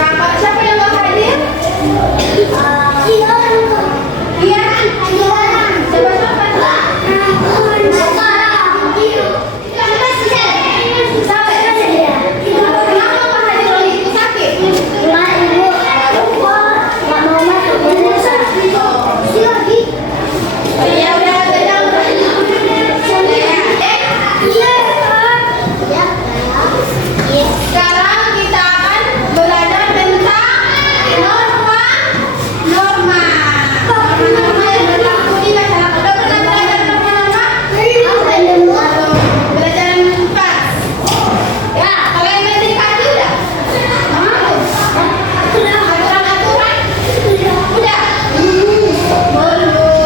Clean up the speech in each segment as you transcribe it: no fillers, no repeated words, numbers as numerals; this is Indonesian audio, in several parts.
Kakak siapa yang mau hadir? Iya. Siapa siapa? Kenapa mau hadir lagi itu sakit? Ya udah sekarang kita akan belajar tentang norma yang berlaku di masyarakat. Udah pernah belajar norma? Belajar pas. Ya, kalau yang belajar kaki udah? Aturan-aturan? Udah? Belum.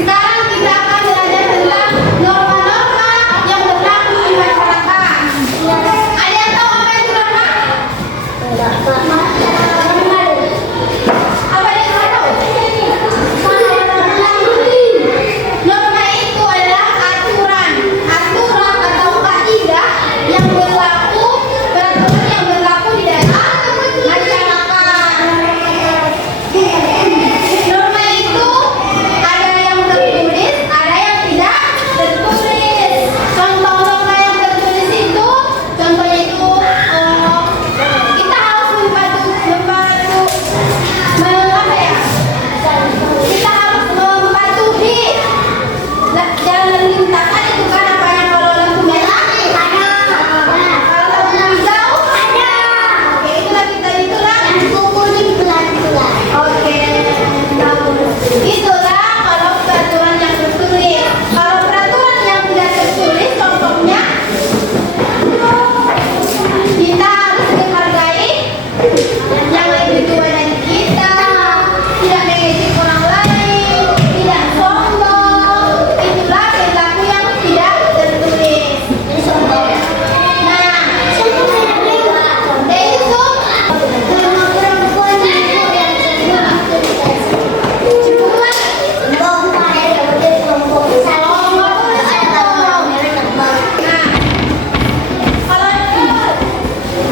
Sekarang kita akan belajar tentang norma-norma yang berlaku di masyarakat. Ada yang tahu apa itu norma? Apa yang nggak tahu? Norma itu adalah aturan atau kaidah yang berlaku, peraturan yang berlaku di dalam masyarakat. Norma itu ada yang tertulis, ada yang tidak tertulis. Contoh norma yang tertulis itu, contohnya itu kita harus kita harus mematuhi jalan lintasan itu kan apa yang kalau lampu merah kalau lampu hijau oke itulah kita itulah oke itulah kalau peraturan yang tertulis. Kalau peraturan yang tidak tertulis contohnya kita harus menghargai yang lebih tua dari kita, tidak mengejek orang lain, tidak sombong. Itulah perilaku yang tidak tertulis.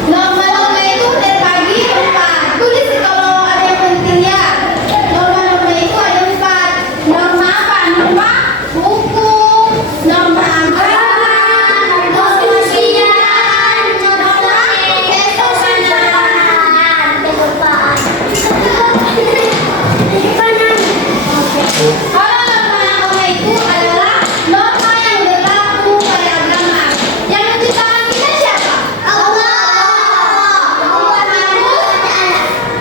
Nah, norma-norma itu terbagi empat. Tulis kalau ada yang penting ya. Norma-norma itu ada empat. Norma apa? Norma hukum, norma agama, norma sosial, norma Kalau norma agama itu adalah norma yang berlaku pada agama. Yang menciptakan kita siapa?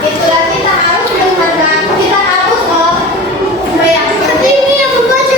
Itulah kita harus menghargai, kita harus seperti ini yang membaca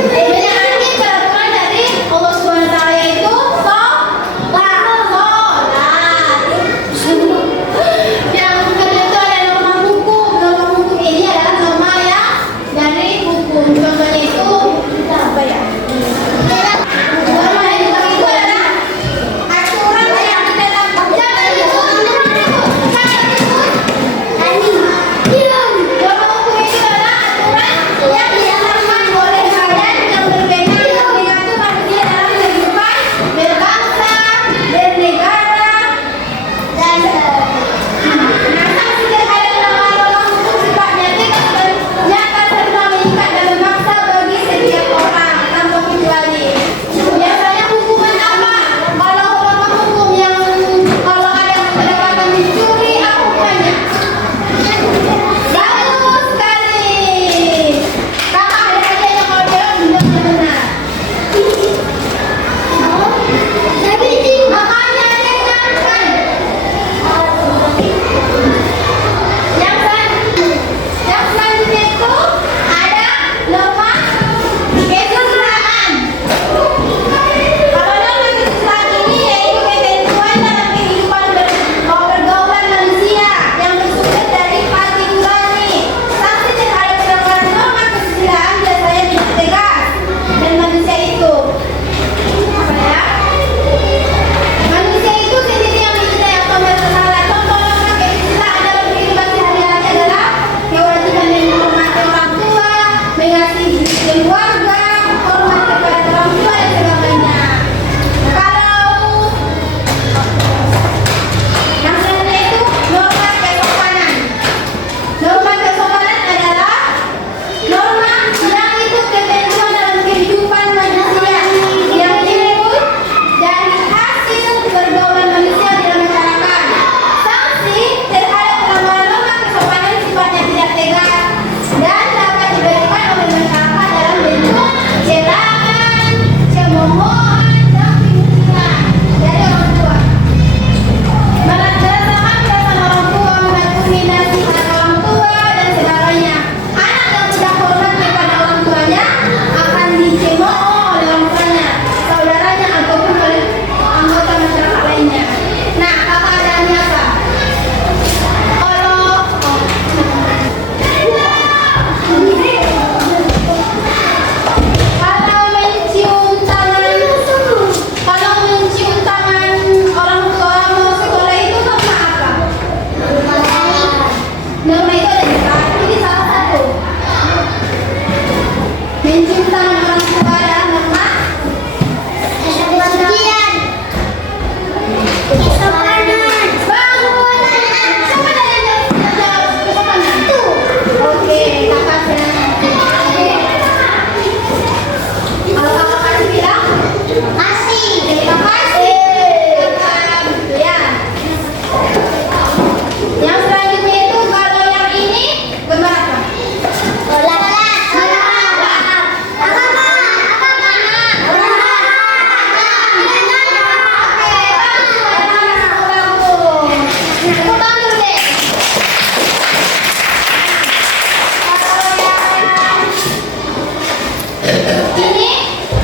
Ini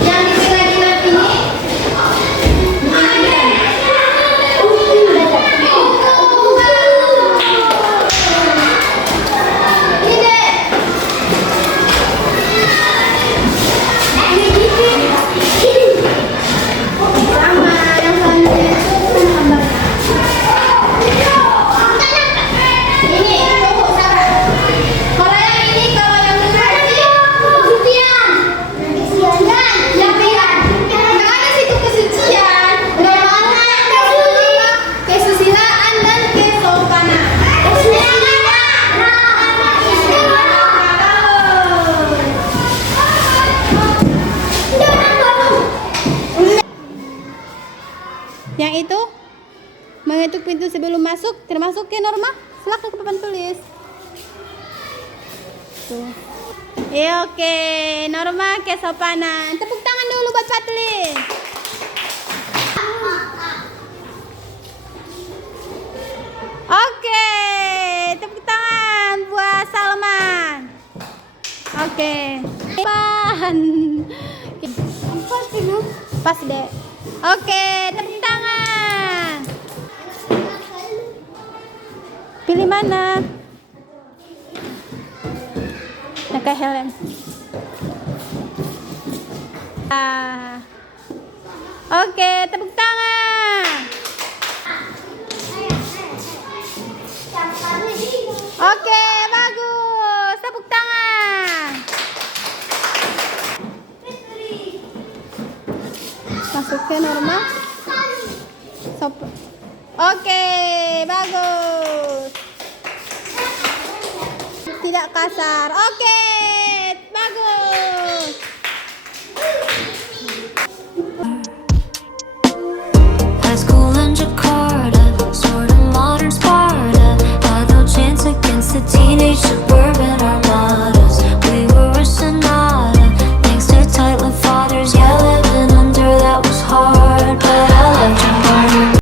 yang dijilat-jilat ini. Yang itu mengetuk pintu sebelum masuk termasuk ke Norma. Silakan ke papan tulis. Tuh. Ya oke, Norma kesopanan. Tepuk tangan dulu buat Patlin. Oke, tepuk tangan buat Salman. Oke. Pan. Pas deh. Oke, tepuk tangan. Pilih mana? Pakai helm. Oke, tepuk tangan. Oke, bagus. Tepuk tangan. Masukin Norma. Oke, bagus. Tidak kasar. Oke.